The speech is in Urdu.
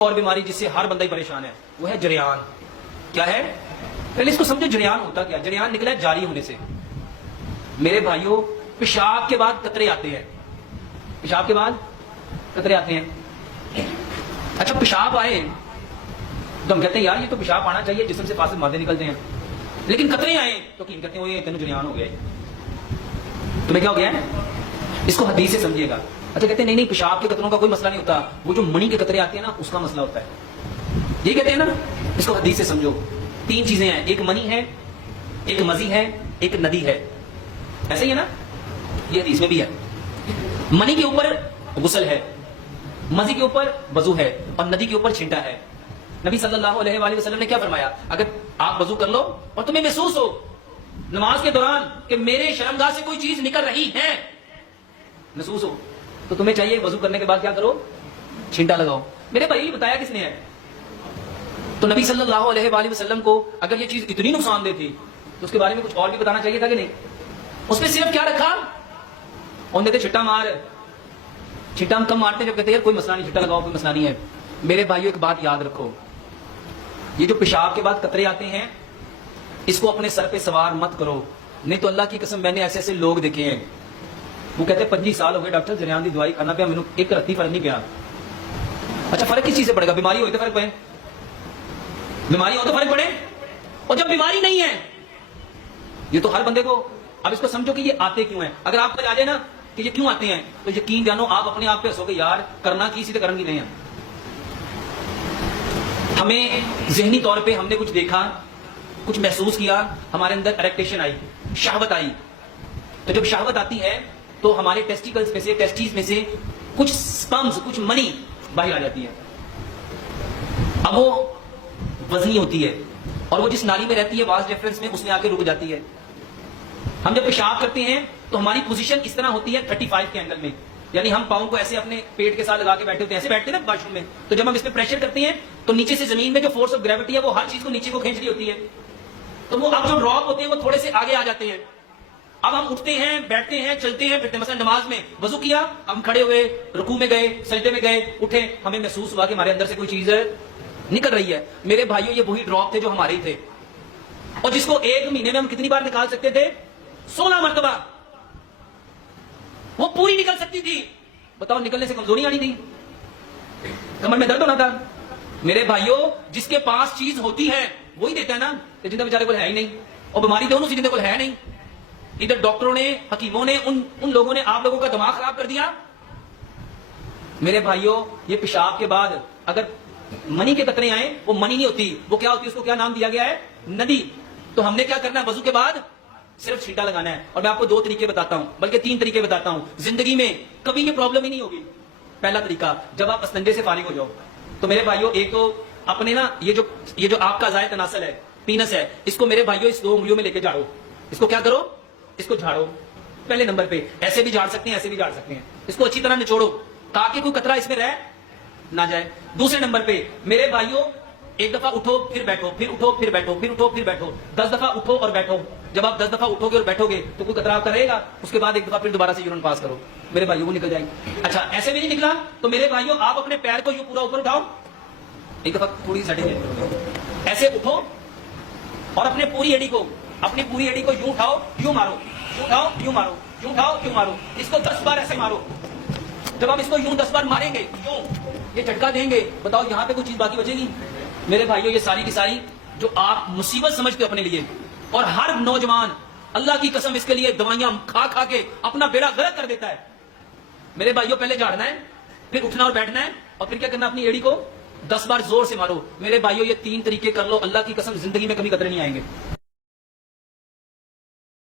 اور بیماری جس سے ہر بندہ ہی پریشان ہے وہ ہے جریان. کیا ہے؟ پہلے اس کو سمجھو جریان ہوتا کیا. جریان نکلا ہے جاری ہونے سے. میرے بھائیوں پیشاب کے بعد قطرے آتے ہیں. پیشاب کے بعد قطرے آتے ہیں. اچھا پیشاب آئے تو ہم کہتے ہیں یار یہ تو پیشاب آنا چاہیے, جسم سے فاسد مادے نکلتے ہیں, لیکن قطرے آئے تو کہتے ہیں تینوں جریان ہو گیا ہے. تمہیں کیا ہو گیا ہے؟ اس کو حدیث سے سمجھیے گا. اچھا کہتے ہیں نہیں پیشاب کے قطروں کا کوئی مسئلہ نہیں ہوتا, وہ جو منی کے قطرے آتے ہیں نا اس کا مسئلہ ہوتا ہے. یہ کہتے ہیں نا, اس کو حدیث سے سمجھو. تین چیزیں ہیں, ایک منی ہے, ایک مزی ہے, ایک ندی ہے. ایسے ہی ہے نا, یہ حدیث میں بھی ہے. منی کے اوپر غسل ہے, مزی کے اوپر وضو ہے, اور ندی کے اوپر چھینٹا ہے. نبی صلی اللہ علیہ وآلہ وسلم نے کیا فرمایا, اگر آپ وضو کر لو اور تمہیں محسوس ہو نماز کے دوران کہ میرے شرمگاہ سے کوئی چیز نکل رہی ہے, محسوس ہو, تو تمہیں چاہیے وضو کرنے کے بعد کیا کرو, چھینٹا لگاؤ. میرے بھائی بتایا کس نے ہے؟ تو نبی صلی اللہ علیہ وآلہ وسلم کو اگر یہ چیز اتنی نقصان دہ تھی تو اس کے بارے میں کچھ اور بھی بتانا چاہیے تھا کہ نہیں. اس پہ صرف کیا رکھا, انہوں نے چھٹا مار. چھٹا ہم کم مارتے ہیں جب کہتے ہیں کوئی مسئلہ نہیں, چھٹا لگاؤ کوئی مسئلہ نہیں ہے. میرے بھائیوں ایک بات یاد رکھو, یہ جو پیشاب کے بعد قطرے آتے ہیں اس کو اپنے سر پہ سوار مت کرو, نہیں تو اللہ کی قسم میں نے ایسے ایسے لوگ دیکھے ہیں وہ کہتے ہیں 25 سال ہو گئے ڈاکٹر جریان کی دوائی کھانا پیا, میں نے ایک رتی فرق نہیں پیا. اچھا فرق کس چیز سے پڑے گا؟ بیماری ہوئی تو فرق پڑے, بیماری ہو تو فرق پڑے, اور جب بیماری نہیں ہے یہ تو ہر بندے کو. اب اس کو سمجھو کہ یہ آتے کیوں ہیں. اگر آپ کو آ جائے نا کہ یہ کیوں آتے ہیں تو یقین جانو آپ اپنے آپ پہ ہنسو گے, یار کرنا کی سیدھے کرن کی نہیں ہے. ہمیں ذہنی طور پہ ہم نے کچھ دیکھا, کچھ محسوس کیا, ہمارے اندر اریکٹیشن آئی, شہوت آئی. تو جب شہوت آتی ہے تو ہمارے ٹیسٹیکلز میں سے, ٹیسٹیز میں سے کچھ سپرمز, کچھ منی باہر آ جاتی ہے. اب وہ وزنی ہوتی ہے اور وہ جس نالی میں رہتی ہے واس ڈیفرنس میں, اس میں آ کے رک جاتی ہے. ہم جب پیشاب کرتے ہیں تو ہماری پوزیشن اس طرح ہوتی ہے 35 کے اینگل میں, یعنی ہم پاؤں کو ایسے اپنے پیٹ کے ساتھ لگا کے بیٹھے ہوتے ہیں, ایسے بیٹھتے ہیں نا واش روم میں. تو جب ہم اس پہ پریشر کرتے ہیں تو نیچے سے زمین میں جو فورس آف گریوٹی ہے وہ ہر چیز کو نیچے کو کھینچ رہی ہوتی ہے. تو وہ اب جو ڈراپ ہوتے ہیں وہ تھوڑے سے آگے آ جاتے ہیں. اب ہم اٹھتے ہیں, بیٹھتے ہیں, چلتے ہیں, پھرتے ہیں. مثلا نماز میں وضو کیا, ہم کھڑے ہوئے, رکوع میں گئے, سجدے میں گئے, اٹھے, ہمیں محسوس ہوا کہ ہمارے اندر سے کوئی چیز نکل رہی ہے. میرے بھائیوں یہ وہی ڈراپ تھے جو ہمارے ہی تھے, اور جس کو ایک مہینے میں ہم کتنی بار نکال سکتے تھے؟ 16 مرتبہ. وہ پوری نکل سکتی تھی. بتاؤ نکلنے سے کمزوری آنی تھی, کمر میں درد ہونا تھا. میرے بھائیوں جس کے پاس چیز ہوتی ہے وہی دیتا ہے نا, جن بیچارے کو ہے ہی نہیں, اور بیماری دونوں جن کو ہے نہیں. ادھر ڈاکٹروں نے, حکیموں نے, ان لوگوں نے آپ لوگوں کا دماغ خراب کر دیا. میرے بھائیوں یہ پیشاب کے بعد اگر منی کے قطرے آئیں, وہ منی نہیں ہوتی, وہ کیا ہوتی ہے, اس کو کیا نام دیا گیا ہے, ندی. تو ہم نے کیا کرنا ہے, وضو کے بعد صرف چھینٹا لگانا ہے. اور میں آپ کو 2 طریقے بتاتا ہوں, بلکہ 3 طریقے بتاتا ہوں. زندگی میں کبھی یہ پرابلم ہی نہیں ہوگی. پہلا طریقہ, جب آپ استنجے سے فارغ ہو جاؤ تو میرے بھائیوں ایک تو اپنے نا یہ جو آپ کا زائد تناسل ہے, پینس ہے, اس کو میرے بھائیوں اس 2 انگلیوں میں لے کے جھاڑو. اس کو کیا کرو, اس کو جھاڑو. پہلے نمبر پہ ایسے بھی جھاڑ سکتے ہیں, ایسے بھی جھاڑ سکتے ہیں. اس کو اچھی طرح نچوڑو تاکہ کوئی قطرہ اس میں رہ نہ جائے. دوسرے نمبر پہ میرے بھائیوں ایک دفعہ اٹھو پھر بیٹھو, پھر اٹھو پھر بیٹھو, پھر اٹھو پھر بیٹھو. 10 دفعہ اٹھو اور بیٹھو. جب آپ 10 دفعہ اٹھو گے اور بیٹھو گے تو کوئی قطرہ آپ کا رہے گا. اس کے بعد ایک دفعہ پھر دوبارہ سے یورین پاس کرو, میرے بھائیوں وہ نکل جائے گی. اچھا ایسے بھی نہیں نکلا تو میرے بھائیوں آپ اپنے پیر کو یوں پورا اوپر اٹھاؤ, ایک دفعہ تھوڑی سیٹنگ, ایسے اٹھو اور اپنی پوری ایڑی کو یوں اٹھاؤ, یوں مارو, یوں اٹھاؤ, یوں مارو, یوں اٹھاؤ, یوں مارو. اس کو 10 بار ایسے مارو. جب آپ اس کو یوں 10 بار ماریں گے, یوں یہ جھٹکا دیں گے, بتاؤ یہاں پہ کوئی چیز باقی بچے گی؟ میرے بھائیوں یہ ساری کی ساری جو آپ مصیبت سمجھتے ہو اپنے لیے, اور ہر نوجوان اللہ کی قسم اس کے لیے دوائیاں کھا کھا کے اپنا بیڑا غرق کر دیتا ہے. میرے بھائیوں پہلے جھاڑنا ہے, پھر اٹھنا اور بیٹھنا ہے, اور پھر کیا کرنا, اپنی ایڑی کو 10 بار زور سے مارو. میرے بھائیوں یہ 3 طریقے کر لو, اللہ کی قسم زندگی میں کبھی قطرے نہیں آئیں گے.